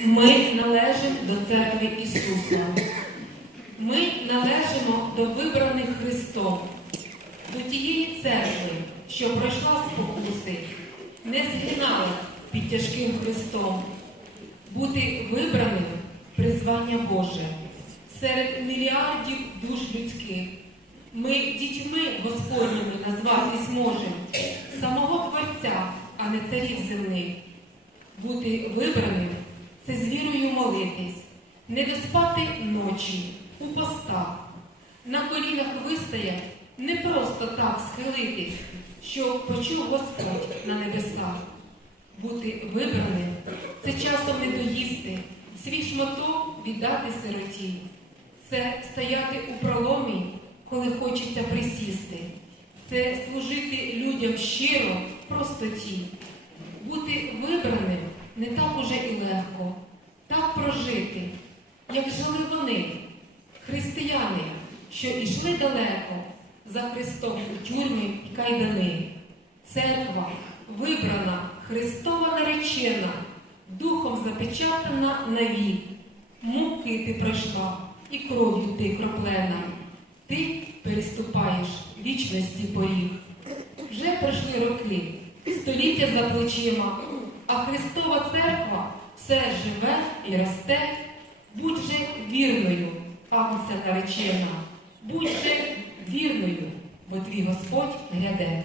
Ми належимо до церкви Ісуса. Ми належимо до вибраних Христом, до тієї церкви, що пройшла спокуси, не згиналась під тяжким Христом. Бути вибраним призвання Боже серед мільярдів душ людських. Ми дітьми Господніми назватись можемо, самого Творця, а не царів земних. Бути вибраним це з вірою молитись, не доспати ночі у постах, на колінах вистоять, не просто так схилитись, що почув Господь на небесах. Бути вибраним це часом не доїсти, свій шматок віддати сироті. Це стояти у проломі, коли хочеться присісти. Це служити людям щиро, в простоті. Бути вибраним не так уже і легко, так прожити, як жили вони, християни, що йшли далеко за Христом у тюрмі й кайдани. Церква вибрана, Христова наречена, духом запечатана навік. Муки ти пройшла і кров'ю ти кроплена. Ти переступаєш вічності поріг. Вже пройшли роки, століття за плечима, а Христова церква все живе і росте. Будь же вірною, панця наречена, будь же вірною, бо твій Господь гряде.